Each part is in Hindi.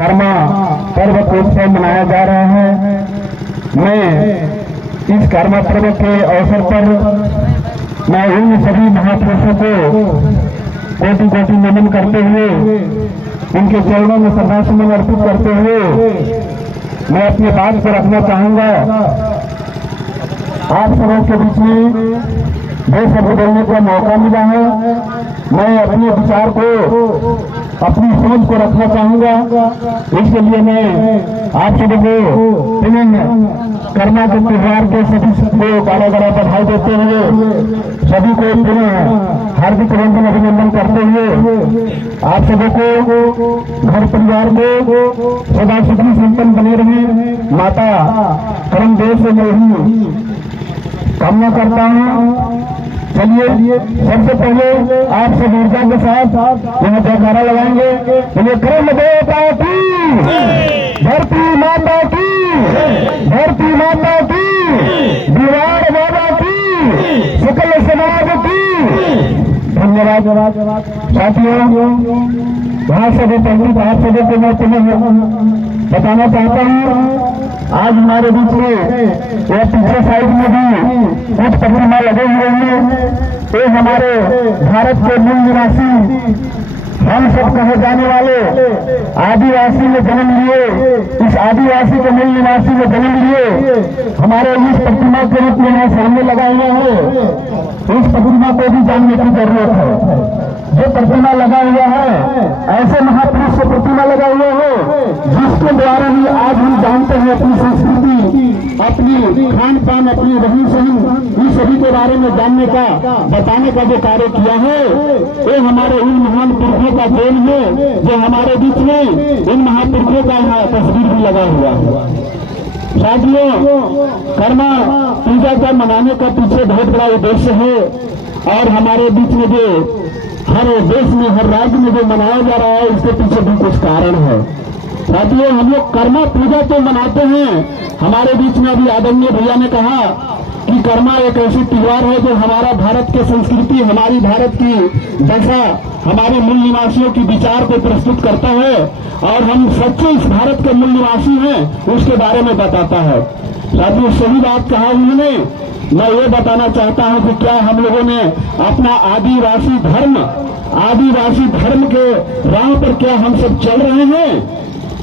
कर्मा पर्व उत्सव मनाया जा रहा है। मैं इस कर्मा पर्व के अवसर पर मैं उन सभी महापुरुषों को कोटि कोटि नमन करते हुए, उनके चरणों में श्रद्धासुमन अर्पित करते हुए मैं अपनी बात को रखना चाहूंगा। आप सबों के बीच में दो शब्द बोलने का मौका मिला है। मैं अपने विचार को, अपनी सोच को रखना चाहूंगा। इसके लिए मैं आप सभी को कर्मा के त्योहार के सभी को बारह बधाई देते हुए, सभी को पुनः हार्दिक अभिनंदन करते हुए, आप सभी को घर परिवार को सदा सुखी संपन्न बने रहे, माता कर्म देव से मैं ही कामना करता हूँ। चलिए सबसे पहले आप सब ऊर्जा के साथ यहाँ जयकारा लगाएंगे। चलिए कर्म देवता की, धरती माता की, धरती माता की, दीवार बाबा की, सकल समाज की। धन्यवाद साथियों। वहाँ सभी पंडित आप सभी को मैं पुनः बताना चाहता हूँ, आज हमारे बीच में ये पीछे साइड में भी कुछ प्रतिमा लगे हुए हैं। ये हमारे भारत के मूल निवासी, हम सब कहे जाने वाले आदिवासी में जन्म लिए, इस आदिवासी के मूल निवासी में जन्म लिए हमारे इस प्रतिमा के रूप में सामने लगाए हुए हैं। इस प्रतिमा को भी जानने की जरूरत है। जो प्रतिमा लगा हुआ है, ऐसे महापुरुष से प्रतिमा लगा हुआ है जिसके द्वारा ही आज हम जानते हैं अपनी संस्कृति, अपनी खान पान, अपनी रहन सहन, इन सभी के बारे में जानने का, बताने का जो कार्य किया है, ये हमारे उन महान पुरुषों का देन है जो हमारे बीच में इन महापुरुषों का यहाँ तस्वीर भी लगा हुआ है। साथियों, कर्मा पूजा का मनाने का पीछे बहुत बड़ा उद्देश्य है और हमारे बीच में जो हर देश में, हर राज्य में जो मनाया जा रहा है, इसके पीछे भी कुछ कारण है। साथियों, हम लोग कर्मा पूजा तो मनाते हैं। हमारे बीच में अभी आदरणीय भैया ने कहा कि कर्मा एक ऐसी त्योहार है जो हमारा भारत की संस्कृति, हमारी भारत की दशा, हमारे मूल निवासियों की विचार को प्रस्तुत करता है और हम सच्चे इस भारत के मूल निवासी हैं उसके बारे में बताता है। साथियों, सही बात कहा उन्होंने। मैं ये बताना चाहता हूं कि क्या हम लोगों ने अपना आदिवासी धर्म के राह पर क्या हम सब चल रहे हैं?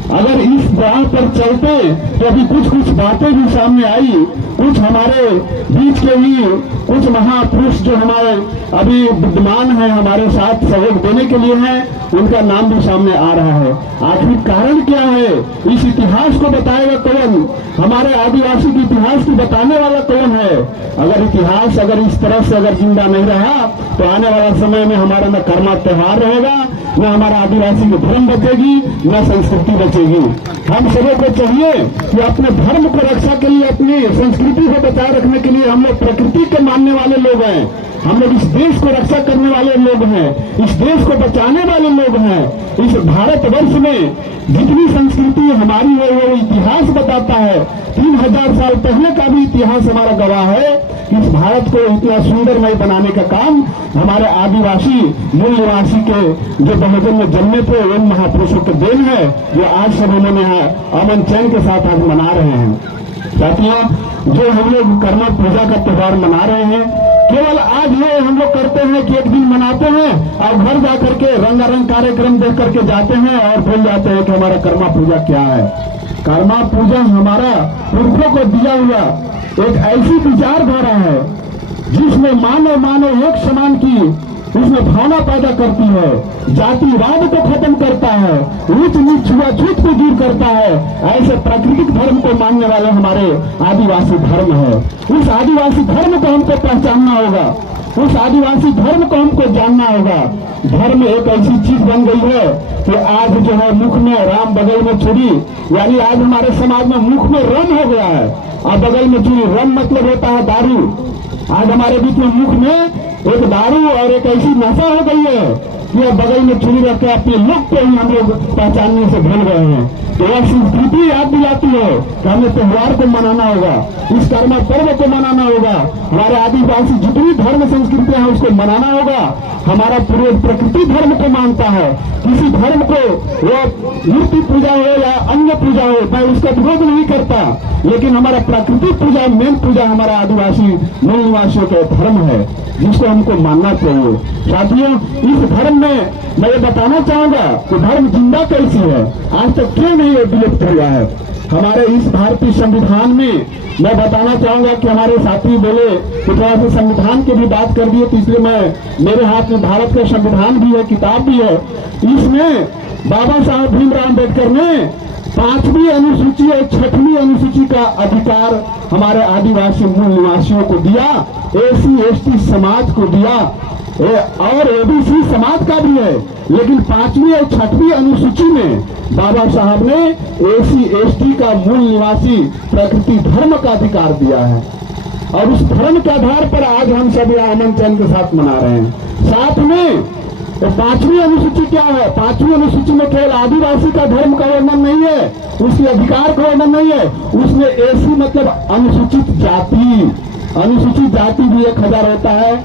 अगर इस राह पर चलते तो अभी कुछ बातें भी सामने आई, कुछ हमारे बीच के ही कुछ महापुरुष जो हमारे अभी विद्यमान हैं, हमारे साथ सहयोग देने के लिए हैं, उनका नाम भी सामने आ रहा है। आखिर कारण क्या है? इस इतिहास को बताएगा कौन? हमारे आदिवासी के इतिहास को बताने वाला कौन है? अगर इतिहास अगर इस तरह से अगर जिंदा नहीं रहा तो आने वाला समय में हमारा न कर्मा त्योहार रहेगा, न हमारा आदिवासी की धर्म बचेगी, न संस्कृति बचेगी। हम सबों को चाहिए कि अपने धर्म को रक्षा के लिए, अपनी संस्कृति को बचाए रखने के लिए हम लोग प्रकृति के मानने वाले लोग हैं। हम लोग इस देश को रक्षा करने वाले लोग हैं, इस देश को बचाने वाले लोग हैं। इस भारतवर्ष में जितनी संस्कृति हमारी है वो इतिहास बताता है। 3000 साल पहले का भी इतिहास हमारा गवाह है कि इस भारत को इतना सुंदरमय बनाने का काम हमारे आदिवासी मूल निवासी के जो बहुजन में जन्मे थे उन महापुरुषों के देन है, जो आज सब उन्होंने अमन चैन के साथ आज मना रहे हैं। साथियों, जो हम लोग कर्मा पूजा का त्योहार मना रहे हैं, केवल आज ये हम लोग करते हैं कि एक दिन मनाते हैं और घर जाकर के रंगारंग कार्यक्रम देख करके जाते हैं और भूल जाते हैं कि हमारा कर्मा पूजा क्या है। कर्मा पूजा हमारा पुरखों को दिया हुआ एक ऐसी विचारधारा है जिसमें मानव एक समान की उसमें भावना पैदा करती है, जातिवाद को खत्म करता है, ऊंच नीच छुआछूत को दूर करता है। ऐसे प्राकृतिक धर्म को मानने वाले हमारे आदिवासी धर्म है। उस आदिवासी धर्म को हमको पहचानना होगा, उस आदिवासी धर्म को हमको जानना होगा। धर्म एक ऐसी चीज बन गई है कि आज जो है मुख में राम बगल में छुरी, यानी आज हमारे समाज में मुख में रम हो गया है और बगल में छुरी। रम मतलब होता है दारू। आज हमारे बीच में मुख में एक दारू और एक ऐसी नशा हो गई है या बगल में चुनी रख के अपने लोग को ही हम लोग पहचानने से भूल गए हैं। तो यह संस्कृति याद दिलाती है कि हमें त्योहार को मनाना होगा, इस कर्मा पर्व को मनाना होगा, हमारे आदिवासी जितनी धर्म संस्कृतियां हैं उसको मनाना होगा। हमारा पूरे प्रकृति धर्म को मानता है, किसी धर्म को वो मूर्ति पूजा हो या अन्य पूजा हो मैं उसका विरोध नहीं करता, लेकिन हमारा प्रकृति पूजा मेन पूजा हमारा आदिवासी मूल निवासियों का धर्म है जिसको हमको मानना चाहिए। साथियों, इस धर्म में मैं ये बताना चाहूंगा कि धर्म जिंदा कैसी है, आज तक क्यों नहीं विलुप्त हुआ है। हमारे इस भारतीय संविधान में मैं बताना चाहूंगा कि हमारे साथी बोले कि थोड़ा सा संविधान की भी बात कर दिए, तो इसलिए मेरे हाथ में भारत का संविधान भी है, किताब भी है। इसमें बाबा साहब भीमराव अम्बेडकर ने 5वीं अनुसूची और 6वीं अनुसूची का अधिकार हमारे आदिवासी मूल निवासियों को दिया, SC/ST समाज को दिया और OBC समाज का भी है। लेकिन 5वीं और 6वीं अनुसूची में बाबा साहब ने SC/ST का मूल निवासी प्रकृति धर्म का अधिकार दिया है और उस धर्म के आधार पर आज हम सब अमन चैन के साथ मना रहे हैं। साथ में तो 5वीं अनुसूची क्या है, 5वीं अनुसूची में केवल आदिवासी का धर्म का वर्णन नहीं है, उसके अधिकार का वर्णन नहीं है, उसमें SC मतलब अनुसूचित जाति, अनुसूचित जाति भी 1000 होता है,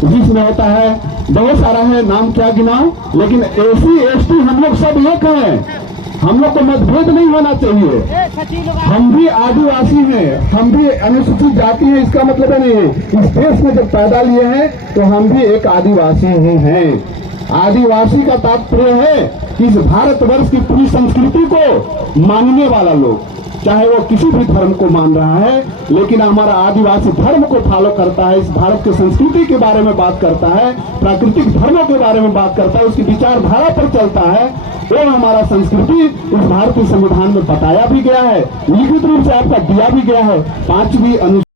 जिसमें होता है बहुत सारा है, नाम क्या गिनाओ, लेकिन SC/ST हम लोग सब एक हैं, हम लोग को मतभेद नहीं होना चाहिए। हम भी आदिवासी हैं, हम भी अनुसूचित जाति हैं, इसका मतलब नहीं है इस देश में जब पैदा लिए हैं तो हम भी एक आदिवासी ही हैं। आदिवासी का तात्पर्य है कि इस भारतवर्ष की पूरी संस्कृति को मानने वाला लोग, चाहे वो किसी भी धर्म को मान रहा है, लेकिन हमारा आदिवासी धर्म को फॉलो करता है, इस भारत की संस्कृति के बारे में बात करता है, प्राकृतिक धर्मों के बारे में बात करता है, उसकी विचारधारा पर चलता है, वो हमारा संस्कृति इस भारतीय संविधान में बताया भी गया है, लिखित रूप से आपका दिया भी गया है। 5वीं